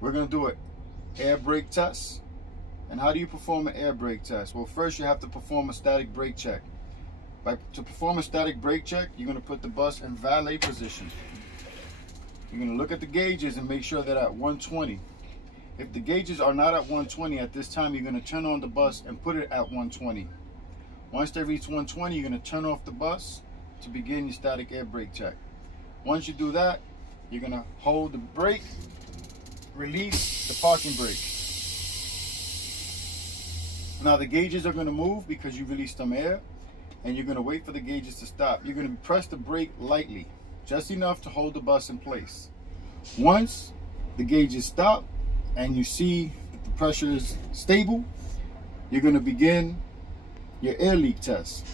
We're going to do an air brake test. And how do you perform an air brake test? Well, first you have to perform a static brake check. To perform a static brake check, you're going to put the bus in valet position. You're going to look at the gauges and make sure they're at 120. If the gauges are not at 120 at this time, you're going to turn on the bus and put it at 120. Once they reach 120, you're going to turn off the bus to begin your static air brake check. Once you do that, you're going to hold the brake, release the parking brake. Now the gauges are going to move because you released some air, and you're going to wait for the gauges to stop. You're going to press the brake lightly, just enough to hold the bus in place. Once the gauges stop and you see that the pressure is stable, you're going to begin your air leak test.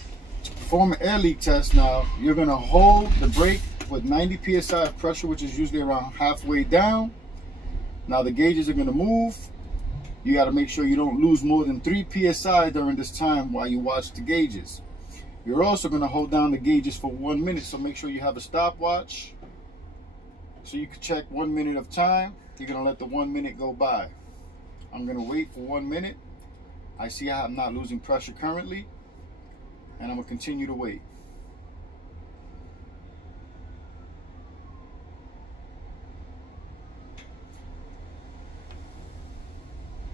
To perform an air leak test now, you're going to hold the brake with 90 psi of pressure, which is usually around halfway down. Now the gauges are going to move. You got to make sure you don't lose more than 3 psi during this time while you watch the gauges. You're also going to hold down the gauges for 1 minute, so make sure you have a stopwatch so you can check 1 minute of time. You're going to let the 1 minute go by. I'm going to wait for 1 minute. I see I'm not losing pressure currently, and I'm going to continue to wait.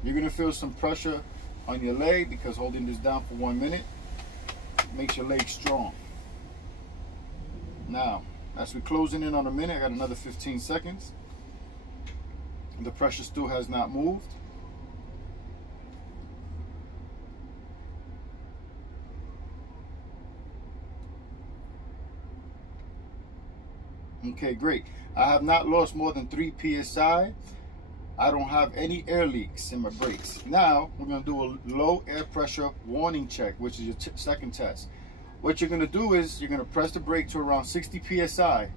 You're going to feel some pressure on your leg because holding this down for 1 minute makes your leg strong. Now, as we're closing in on a minute, I got another 15 seconds. The pressure still has not moved. Okay, great. I have not lost more than 3 psi. I don't have any air leaks in my brakes. Now we're going to do a low air pressure warning check, which is your second test. What you're going to do is you're going to press the brake to around 60 psi.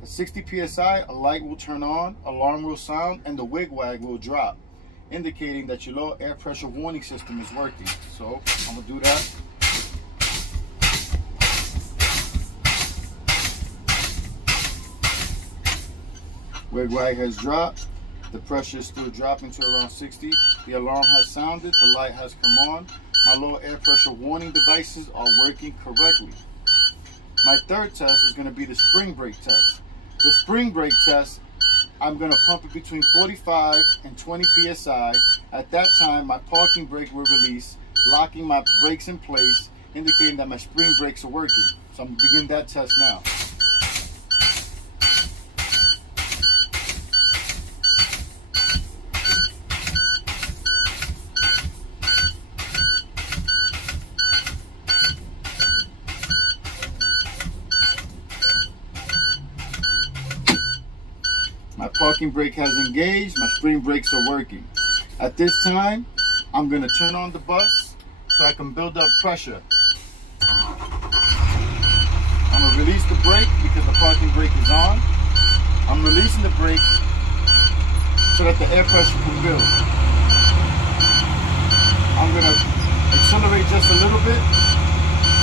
At 60 psi, a light will turn on, alarm will sound, and the wig wag will drop, indicating that your low air pressure warning system is working. So I'm going to do that. Wig wag has dropped. The pressure is still dropping to around 60. The alarm has sounded. The light has come on. My low air pressure warning devices are working correctly. My third test is going to be the spring brake test. The spring brake test, I'm going to pump it between 45 and 20 psi. At that time, my parking brake will release, locking my brakes in place, indicating that my spring brakes are working. So I'm going to begin that test now. My parking brake has engaged, my spring brakes are working. At this time, I'm going to turn on the bus so I can build up pressure. I'm going to release the brake because the parking brake is on. I'm releasing the brake so that the air pressure can build. I'm going to accelerate just a little bit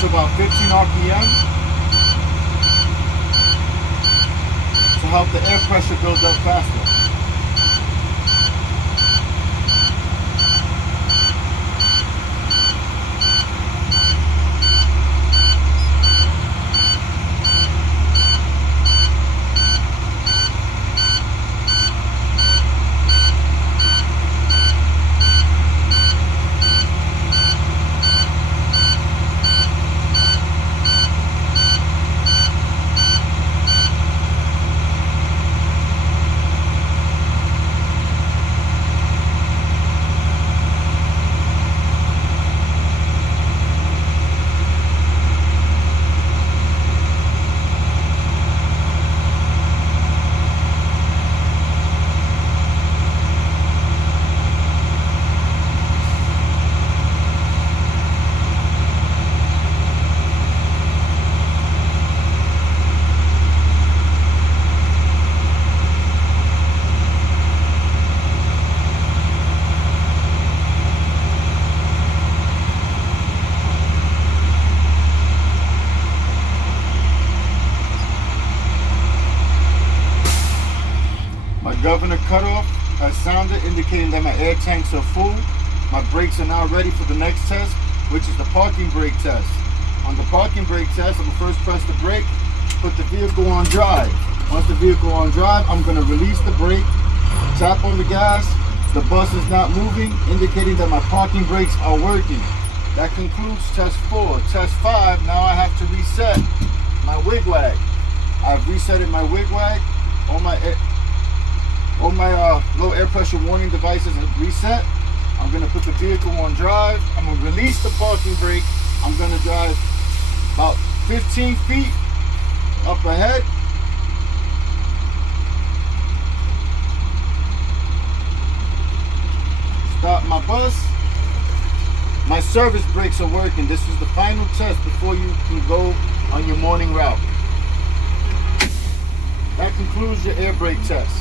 to about 15 RPM. To help the air pressure build up faster. Governor cutoff has sounded, indicating that my air tanks are full. My brakes are now ready for the next test, which is the parking brake test. On the parking brake test, I'm gonna first press the brake, put the vehicle on drive. Once the vehicle on drive, I'm gonna release the brake, tap on the gas. The bus is not moving, indicating that my parking brakes are working. That concludes test 4. Test 5, now I have to reset my wigwag. I've resetted my wigwag. All my low air pressure warning devices are reset. I'm gonna put the vehicle on drive. I'm gonna release the parking brake. I'm gonna drive about 15 feet up ahead. Stop my bus. My service brakes are working. This is the final test before you can go on your morning route. That concludes your air brake test.